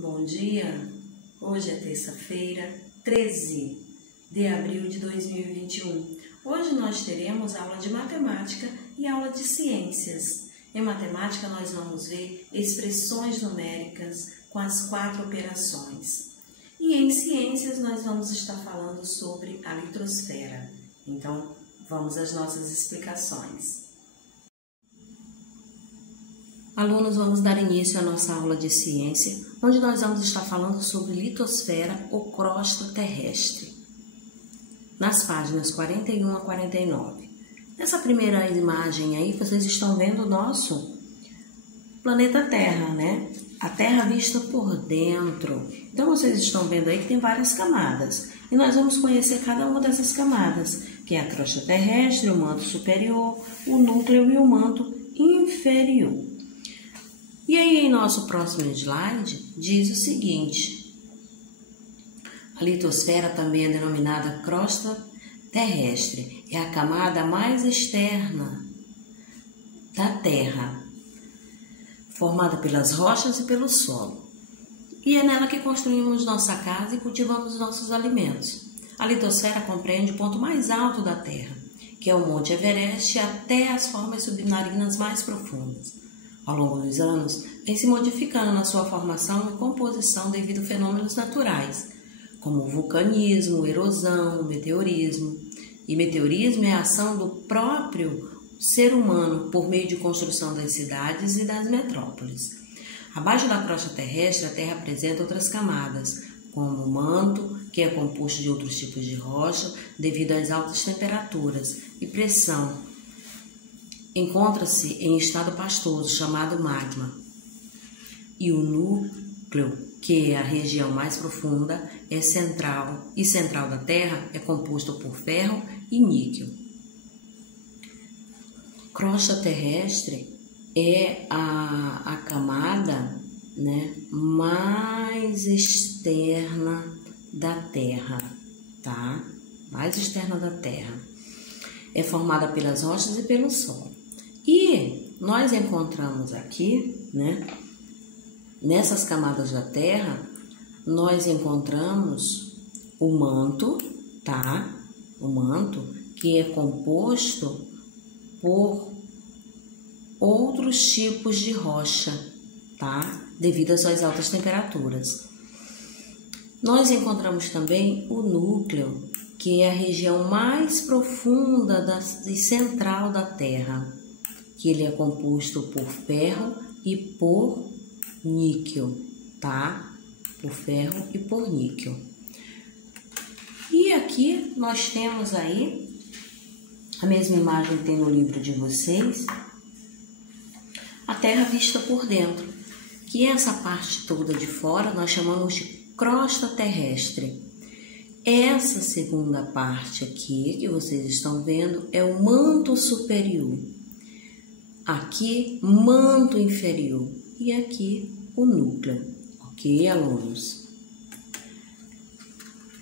Bom dia, hoje é terça-feira, 13 de abril de 2021. Hoje nós teremos aula de matemática e aula de ciências. Em matemática nós vamos ver expressões numéricas com as 4 operações. E em ciências nós vamos estar falando sobre a litrosfera. Então vamos às nossas explicações. Alunos, vamos dar início à nossa aula de ciência, onde nós vamos estar falando sobre litosfera ou crosta terrestre, nas páginas 41 a 49. Nessa primeira imagem aí, vocês estão vendo o nosso planeta Terra, né? A Terra vista por dentro. Então, vocês estão vendo aí que tem várias camadas. E nós vamos conhecer cada uma dessas camadas, que é a crosta terrestre, o manto superior, o núcleo e o manto inferior. E aí, em nosso próximo slide, diz o seguinte: a litosfera também é denominada crosta terrestre, é a camada mais externa da Terra, formada pelas rochas e pelo solo. E é nela que construímos nossa casa e cultivamos nossos alimentos. A litosfera compreende o ponto mais alto da Terra, que é o Monte Everest, até as formas submarinas mais profundas. Ao longo dos anos, vem se modificando na sua formação e composição devido a fenômenos naturais, como o vulcanismo, erosão, meteorismo. E meteorismo é a ação do próprio ser humano por meio de construção das cidades e das metrópoles. Abaixo da crosta terrestre, a Terra apresenta outras camadas, como o manto, que é composto de outros tipos de rocha devido às altas temperaturas e pressão. Encontra-se em estado pastoso, chamado magma. E o núcleo, que é a região mais profunda, é central da Terra, é composto por ferro e níquel. Crosta terrestre é a camada, né, mais externa da Terra, tá? Mais externa da Terra. É formada pelas rochas e pelo solo. E nós encontramos aqui, né, nessas camadas da Terra, nós encontramos o manto, tá? O manto, que é composto por outros tipos de rocha, tá? Devido às suas altas temperaturas. Nós encontramos também o núcleo, que é a região mais profunda e central da Terra, que ele é composto por ferro e por níquel, tá? Por ferro e por níquel. E aqui nós temos aí a mesma imagem que tem no livro de vocês, a Terra vista por dentro, que essa parte toda de fora nós chamamos de crosta terrestre. Essa segunda parte aqui que vocês estão vendo é o manto superior. Aqui, manto inferior. E aqui, o núcleo. Ok, alunos?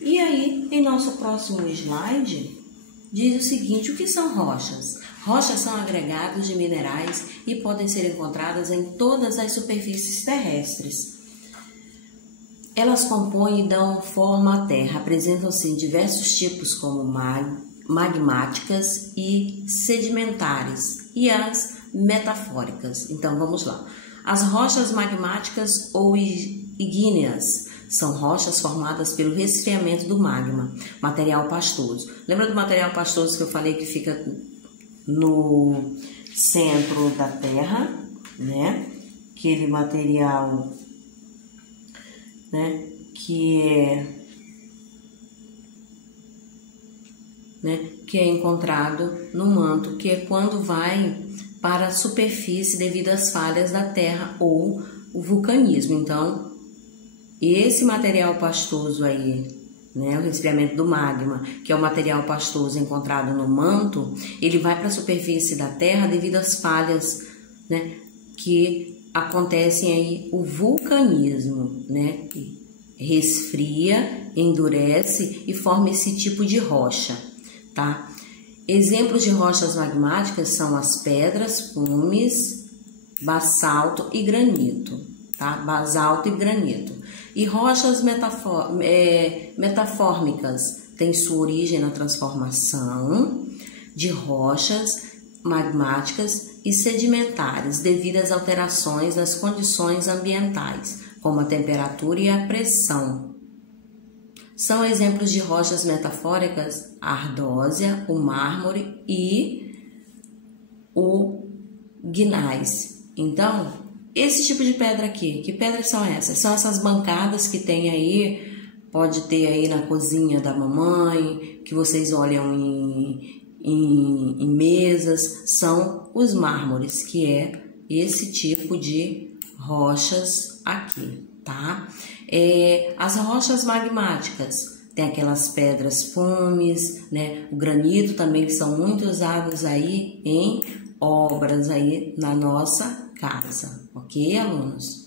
E aí, em nosso próximo slide, diz o seguinte: o que são rochas? Rochas são agregados de minerais e podem ser encontradas em todas as superfícies terrestres. Elas compõem e dão forma à Terra. Apresentam-se em diversos tipos, como magmáticas e sedimentares, e as metafóricas. Então, vamos lá. As rochas magmáticas ou ígneas são rochas formadas pelo resfriamento do magma, material pastoso. Lembra do material pastoso que eu falei que fica no centro da Terra, né? Aquele material, né, que é encontrado no manto, que é quando vai para a superfície devido às falhas da Terra ou o vulcanismo. Então, esse material pastoso aí, né, o resfriamento do magma, que é o material pastoso encontrado no manto, ele vai para a superfície da Terra devido às falhas, né, que acontecem aí, o vulcanismo, né, resfria, endurece e forma esse tipo de rocha, tá? Exemplos de rochas magmáticas são as pedras, pumes, basalto e granito, tá? Basalto e granito. E rochas metafórmicas têm sua origem na transformação de rochas magmáticas e sedimentares devido às alterações das condições ambientais, como a temperatura e a pressão. São exemplos de rochas metafóricas a ardósia, o mármore e o gneiss. Então, esse tipo de pedra aqui, que pedras são essas? São essas bancadas que tem aí, pode ter aí na cozinha da mamãe, que vocês olham em mesas, são os mármores, que é esse tipo de rochas aqui, tá? As rochas magmáticas, tem aquelas pedras pumes, né? O granito também, que são muito usados aí em obras aí na nossa casa, ok, alunos?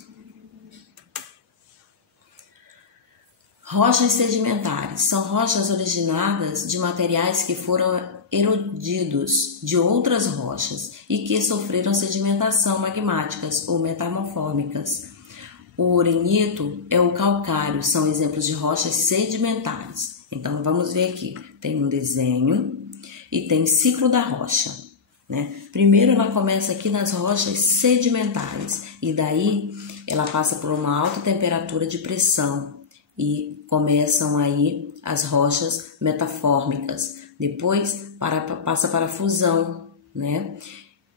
Rochas sedimentares são rochas originadas de materiais que foram erodidos de outras rochas e que sofreram sedimentação magmáticas ou metamorfômicas. O urenito é o calcário, são exemplos de rochas sedimentares. Então, vamos ver aqui. Tem um desenho e tem ciclo da rocha, né? Primeiro, ela começa aqui nas rochas sedimentares e daí ela passa por uma alta temperatura de pressão e começam aí as rochas metafórmicas. Depois, passa para a fusão, né?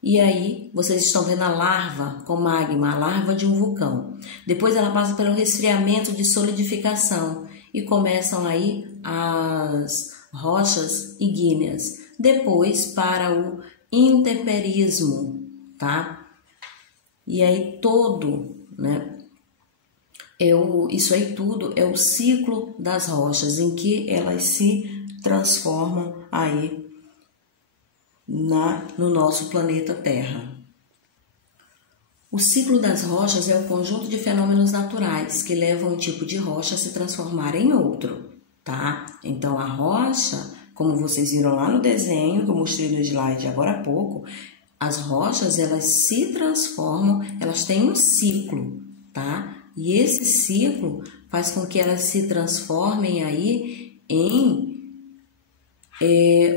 E aí, vocês estão vendo a larva com magma, a larva de um vulcão. Depois ela passa pelo resfriamento de solidificação e começam aí as rochas ígneas. Depois para o intemperismo, tá? E aí né? Isso aí tudo é o ciclo das rochas, em que elas se transformam aí no nosso planeta Terra. O ciclo das rochas é um conjunto de fenômenos naturais que levam um tipo de rocha a se transformar em outro, tá? Então, a rocha, como vocês viram lá no desenho que eu mostrei no slide agora há pouco, as rochas, elas se transformam, elas têm um ciclo, tá? E esse ciclo faz com que elas se transformem aí em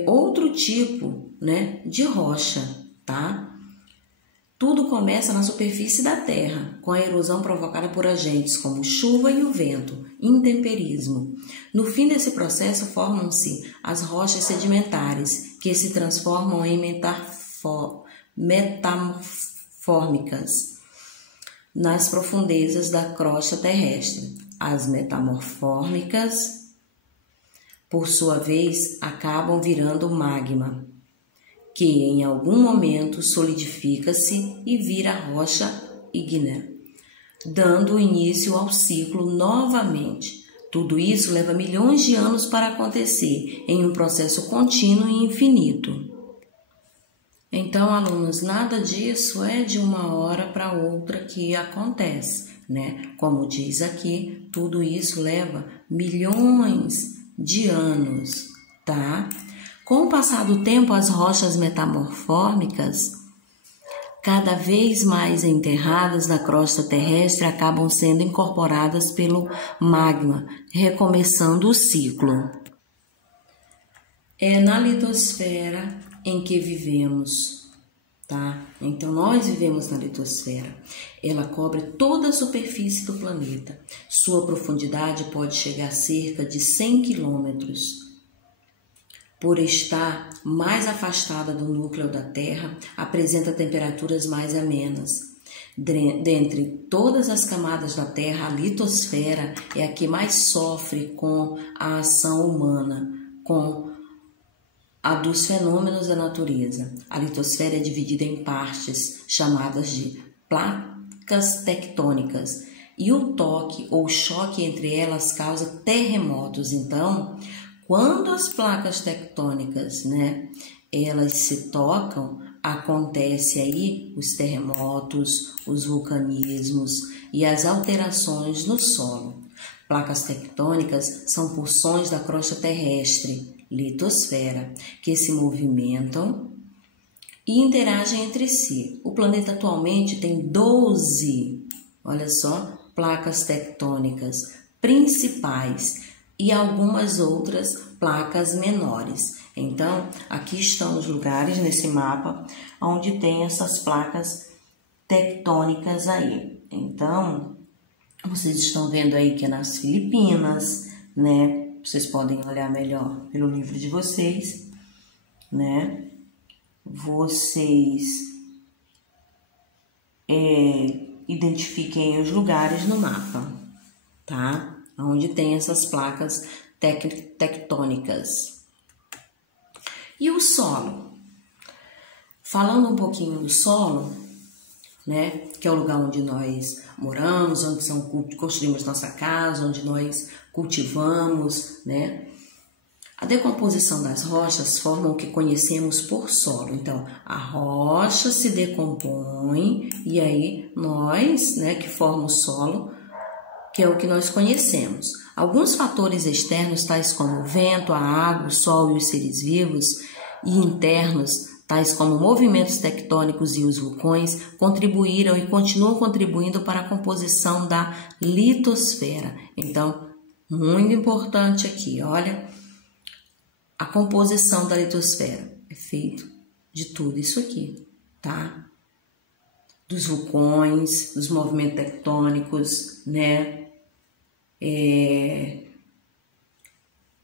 outro tipo, né, de rocha, tá? Tudo começa na superfície da Terra, com a erosão provocada por agentes como chuva e o vento, intemperismo. No fim desse processo formam-se as rochas sedimentares, que se transformam em metamorfômicas nas profundezas da crosta terrestre. As metamorfômicas, por sua vez, acabam virando magma, que em algum momento solidifica-se e vira rocha ígnea, dando início ao ciclo novamente. Tudo isso leva milhões de anos para acontecer, em um processo contínuo e infinito. Então, alunos, nada disso é de uma hora para outra que acontece, né? Como diz aqui, tudo isso leva milhões de anos, tá? Com o passar do tempo, as rochas metamorfômicas, cada vez mais enterradas na crosta terrestre, acabam sendo incorporadas pelo magma, recomeçando o ciclo. É na litosfera em que vivemos, tá? Então, nós vivemos na litosfera. Ela cobre toda a superfície do planeta. Sua profundidade pode chegar a cerca de 100 quilômetros. Por estar mais afastada do núcleo da Terra, apresenta temperaturas mais amenas. Dentre todas as camadas da Terra, a litosfera é a que mais sofre com a ação humana, com a dos fenômenos da natureza. A litosfera é dividida em partes, chamadas de placas tectônicas, e o toque ou choque entre elas causa terremotos. Então, quando as placas tectônicas, né, elas se tocam, acontece aí os terremotos, os vulcanismos e as alterações no solo. Placas tectônicas são porções da crosta terrestre, litosfera, que se movimentam e interagem entre si. O planeta atualmente tem 12 olha só, placas tectônicas principais e algumas outras placas menores. Então, aqui estão os lugares nesse mapa onde tem essas placas tectônicas aí. Então, vocês estão vendo aí que é nas Filipinas, né? Vocês podem olhar melhor pelo livro de vocês, né? Vocês identifiquem os lugares no mapa, tá? Onde tem essas placas tectônicas. E o solo? Falando um pouquinho do solo, né? Que é o lugar onde nós moramos, onde construímos nossa casa, onde nós cultivamos, né? A decomposição das rochas forma o que conhecemos por solo. Então, a rocha se decompõe e aí nós, né, que formamos o solo, que é o que nós conhecemos. Alguns fatores externos, tais como o vento, a água, o sol e os seres vivos, e internos, tais como movimentos tectônicos e os vulcões, contribuíram e continuam contribuindo para a composição da litosfera. Então, muito importante aqui, olha, a composição da litosfera é feita de tudo isso aqui, tá? Dos vulcões, dos movimentos tectônicos, né?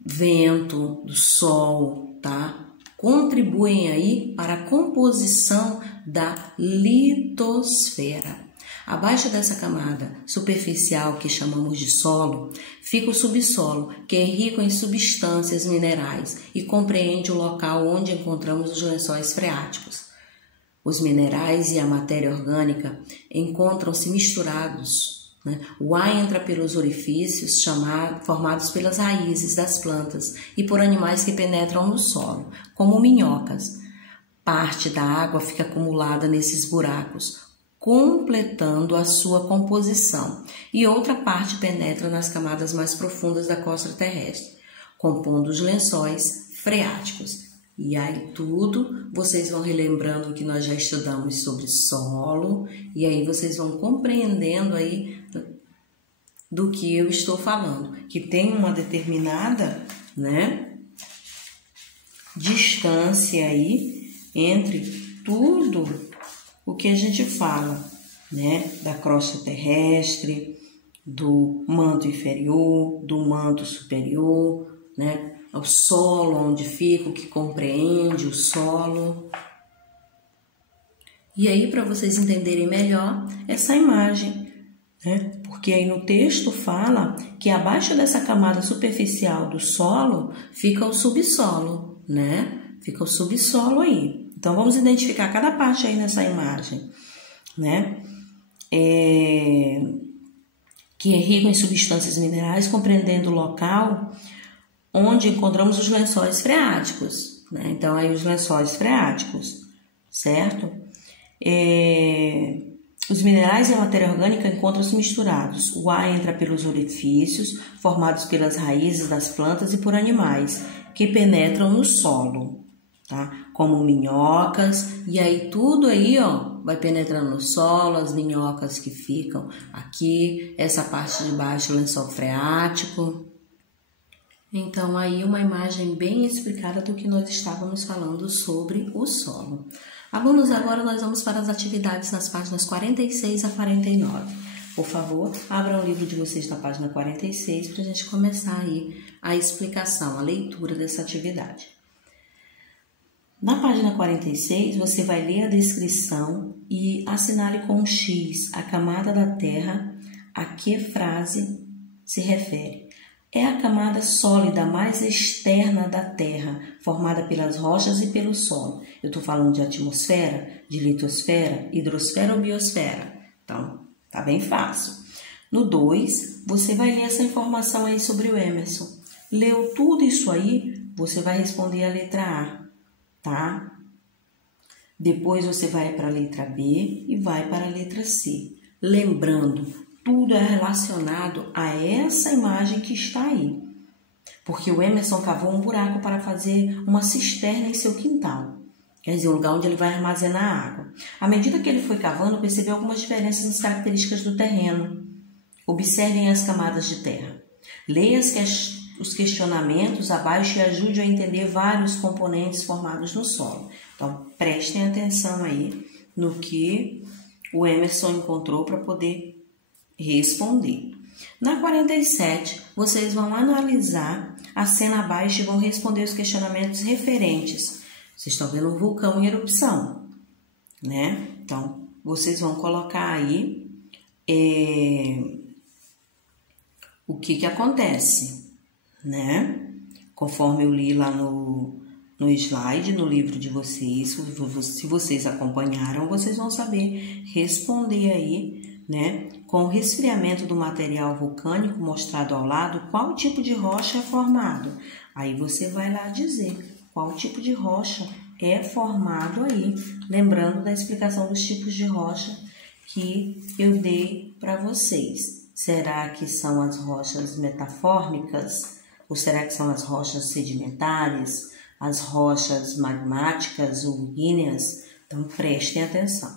Vento, do sol, tá? Contribuem aí para a composição da litosfera. Abaixo dessa camada superficial que chamamos de solo, fica o subsolo, que é rico em substâncias minerais e compreende o local onde encontramos os lençóis freáticos. Os minerais e a matéria orgânica encontram-se misturados, né? O ar entra pelos orifícios formados pelas raízes das plantas e por animais que penetram no solo, como minhocas. Parte da água fica acumulada nesses buracos, completando a sua composição, e outra parte penetra nas camadas mais profundas da crosta terrestre, compondo os lençóis freáticos. E aí tudo vocês vão relembrando o que nós já estudamos sobre solo, e aí vocês vão compreendendo aí do que eu estou falando, que tem uma determinada, né, distância aí entre tudo o que a gente fala, né, da crosta terrestre, do manto inferior, do manto superior, né, o solo onde fica, o que compreende o solo. E aí, para vocês entenderem melhor essa imagem, né, porque aí no texto fala que abaixo dessa camada superficial do solo fica o subsolo, né, fica o subsolo aí. Então, vamos identificar cada parte aí nessa imagem, né? Que é rico em substâncias minerais, compreendendo o local onde encontramos os lençóis freáticos, né? Então, aí os lençóis freáticos, certo? Os minerais e a matéria orgânica encontram-se misturados. O ar entra pelos orifícios, formados pelas raízes das plantas e por animais, que penetram no solo, tá? Como minhocas, e aí tudo aí, ó, vai penetrando no solo, as minhocas que ficam aqui, essa parte de baixo, o lençol freático. Então, aí uma imagem bem explicada do que nós estávamos falando sobre o solo. Alunos, agora nós vamos para as atividades nas páginas 46 a 49. Por favor, abram o livro de vocês na página 46 para a gente começar aí a explicação, a leitura dessa atividade. Na página 46, você vai ler a descrição e assinale com um X a camada da Terra a que frase se refere. É a camada sólida mais externa da Terra, formada pelas rochas e pelo solo. Eu estou falando de atmosfera, de litosfera, hidrosfera ou biosfera. Então, tá bem fácil. No 2, você vai ler essa informação aí sobre o Emerson. Leu tudo isso aí, você vai responder a letra A. Tá? Depois você vai para a letra B e vai para a letra C. Lembrando, tudo é relacionado a essa imagem que está aí. Porque o Emerson cavou um buraco para fazer uma cisterna em seu quintal. quer dizer, o lugar onde ele vai armazenar a água. À medida que ele foi cavando, percebeu algumas diferenças nas características do terreno. Observem as camadas de terra. Leia os questionamentos abaixo e ajude a entender vários componentes formados no solo. Então, prestem atenção aí no que o Emerson encontrou para poder responder. Na 47, vocês vão analisar a cena abaixo e vão responder os questionamentos referentes. Vocês estão vendo um vulcão em erupção, né? Então, vocês vão colocar aí o que acontece, né? Conforme eu li lá no slide, no livro de vocês, se vocês acompanharam, vocês vão saber responder aí, né? Com o resfriamento do material vulcânico mostrado ao lado, qual tipo de rocha é formado? Aí você vai lá dizer qual tipo de rocha é formado aí, lembrando da explicação dos tipos de rocha que eu dei para vocês. Será que são as rochas metafórmicas? Ou será que são as rochas sedimentares? As rochas magmáticas ou ígneas? Então, prestem atenção.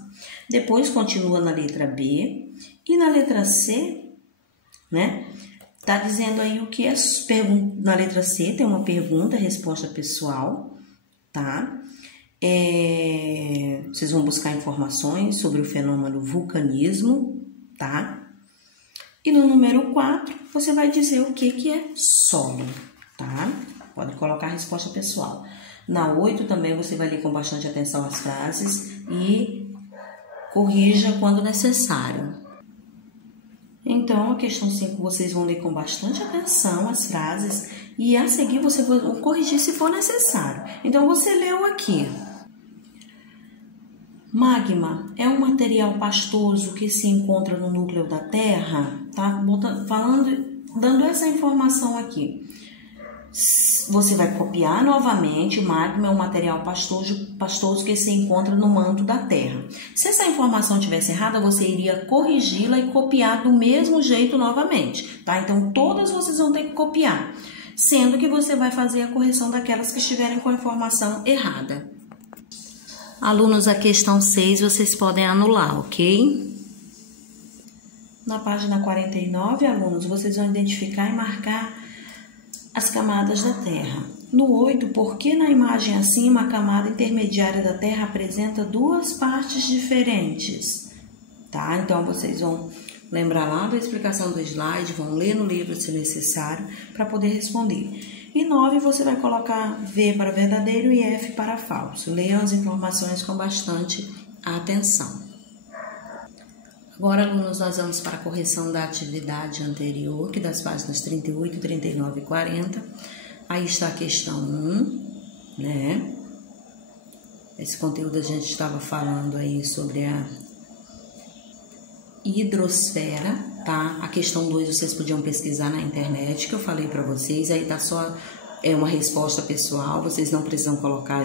Depois, continua na letra B. E na letra C, né? Tá dizendo aí o que é... Na letra C tem uma pergunta, resposta pessoal, tá? Vocês vão buscar informações sobre o fenômeno vulcanismo, tá? E no número 4, você vai dizer o que é solo, tá? Pode colocar a resposta pessoal. Na 8 também você vai ler com bastante atenção as frases e corrija quando necessário. Então, a questão 5 vocês vão ler com bastante atenção as frases e a seguir você vai corrigir se for necessário. Então, você leu aqui. Magma é um material pastoso que se encontra no núcleo da Terra, tá? Dando essa informação aqui. Você vai copiar novamente. O magma é um material pastoso que se encontra no manto da Terra. Se essa informação estivesse errada, você iria corrigi-la e copiar do mesmo jeito novamente, tá? Então, todas vocês vão ter que copiar, sendo que você vai fazer a correção daquelas que estiverem com a informação errada. Alunos, a questão 6 vocês podem anular, ok? Na página 49, alunos, vocês vão identificar e marcar as camadas da Terra. No 8, por que na imagem acima a camada intermediária da Terra apresenta duas partes diferentes? Tá? Então, vocês vão lembrar lá da explicação do slide, vão ler no livro se necessário, para poder responder. E 9, você vai colocar V para verdadeiro e F para falso. Leiam as informações com bastante atenção. Agora, alunos, nós vamos para a correção da atividade anterior, que das páginas 38, 39 e 40. Aí está a questão 1, né? Esse conteúdo a gente estava falando aí sobre a hidrosfera, tá? A questão 2 vocês podiam pesquisar na internet, que eu falei para vocês. Aí tá só uma resposta pessoal, vocês não precisam colocar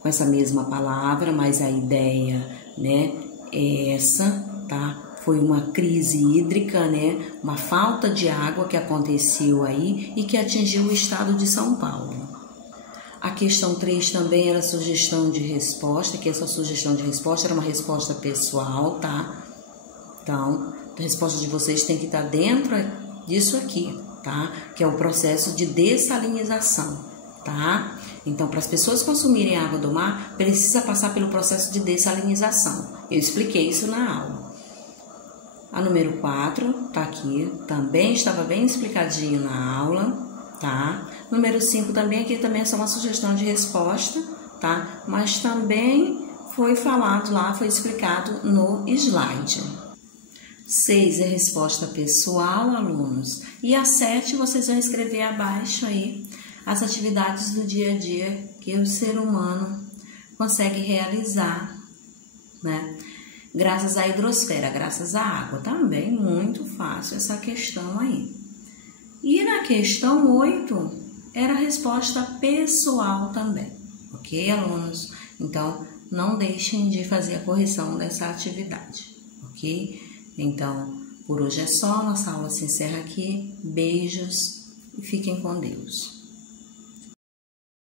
com essa mesma palavra, mas a ideia, né, é essa, tá? Foi uma crise hídrica, né? Uma falta de água que aconteceu aí e que atingiu o estado de São Paulo. A questão 3 também era sugestão de resposta, que essa sugestão de resposta era uma resposta pessoal, tá? Então, a resposta de vocês tem que estar dentro disso aqui, tá? Que é o processo de dessalinização, tá? Então, para as pessoas consumirem água do mar, precisa passar pelo processo de dessalinização. Eu expliquei isso na aula. A número 4 tá aqui, também estava bem explicadinho na aula, tá? Número 5 também, aqui também é só uma sugestão de resposta, tá? Mas também foi falado lá, foi explicado no slide. 6 é resposta pessoal, alunos. E a 7 vocês vão escrever abaixo aí as atividades do dia a dia que o ser humano consegue realizar, né? Graças à hidrosfera, graças à água. Também muito fácil essa questão aí. E na questão 8 era a resposta pessoal também, ok, alunos? Então, não deixem de fazer a correção dessa atividade, ok? Então, por hoje é só, nossa aula se encerra aqui. Beijos e fiquem com Deus.